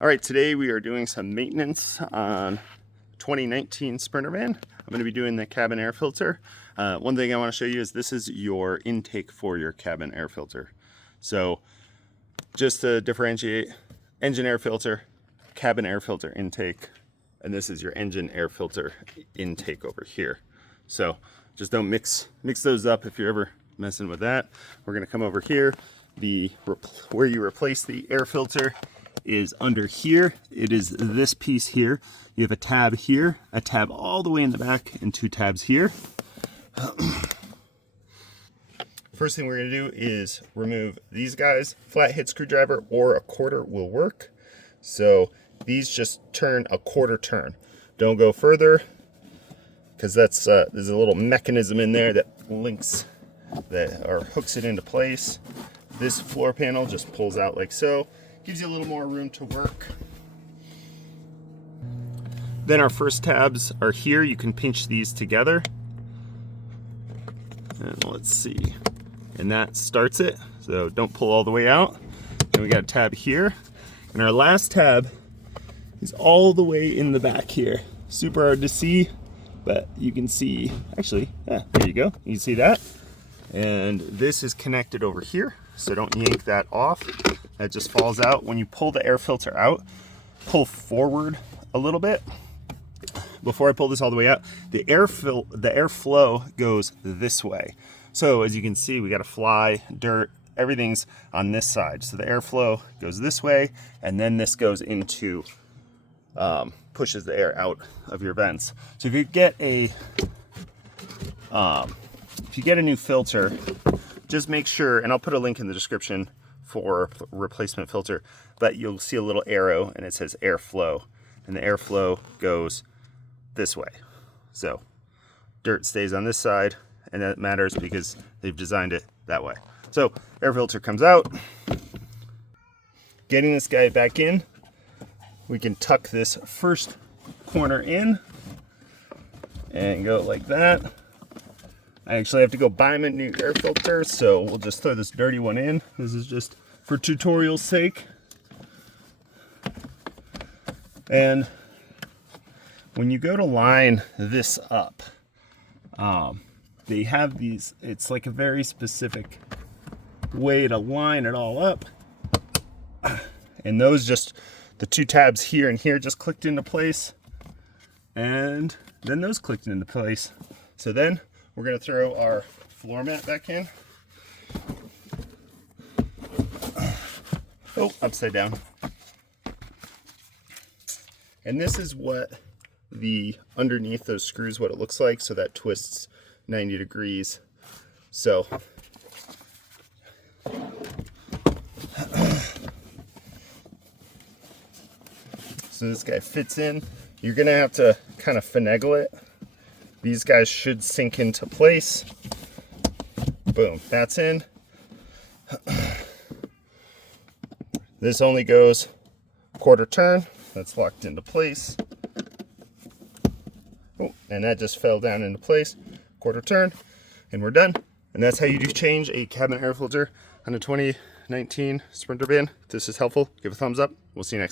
All right, today we are doing some maintenance on 2019 Sprinter van. I'm going to be doing the cabin air filter. One thing I want to show you is this is your intake for your cabin air filter. So just to differentiate, engine air filter, cabin air filter intake, and this is your engine air filter intake over here. So just don't mix those up if you're ever messing with that. We're going to come over here. Where you replace the air filter is under here. It is this piece here. You have a tab here, a tab all the way in the back, and two tabs here. First thing we're going to do is remove these guys. Flathead screwdriver or a quarter will work. So these just turn a quarter turn. Don't go further, because there's a little mechanism in there that links or hooks it into place. This floor panel just pulls out like so. Gives you a little more room to work. Then our first tabs are here. You can pinch these together. And let's see. And that starts it. So don't pull all the way out. And we got a tab here. And our last tab is all the way in the back here. Super hard to see, but you can see, actually, yeah, there you go. You can see that. And this is connected over here. So don't yank that off. That just falls out. When you pull the air filter out, pull forward a little bit. Before I pull this all the way out, the airflow goes this way. So as you can see, we got a fly, dirt, everything's on this side. So the airflow goes this way, and then this goes into, pushes the air out of your vents. So if you get a new filter, just make sure, and I'll put a link in the description for replacement filter, but you'll see a little arrow and it says airflow, and the airflow goes this way. So dirt stays on this side, and that matters because they've designed it that way. So air filter comes out. Getting this guy back in, we can tuck this first corner in and go like that. I actually have to go buy a new air filter, so we'll just throw this dirty one in. This is just for tutorial's sake. And when you go to line this up, they have these, it's like a very specific way to line it all up. And those just, the two tabs here and here just clicked into place. And then those clicked into place. So then we're going to throw our floor mat back in. Oh, upside down. And this is what the underneath those screws, what it looks like. So that twists 90 degrees. So this guy fits in. You're going to have to kind of finagle it. These guys should sink into place. Boom, that's in. This only goes quarter turn. That's locked into place. Oh, and that just fell down into place. Quarter turn, and we're done. And that's how you do change a cabin air filter on a 2019 Sprinter van. If this is helpful, give a thumbs up. We'll see you next time.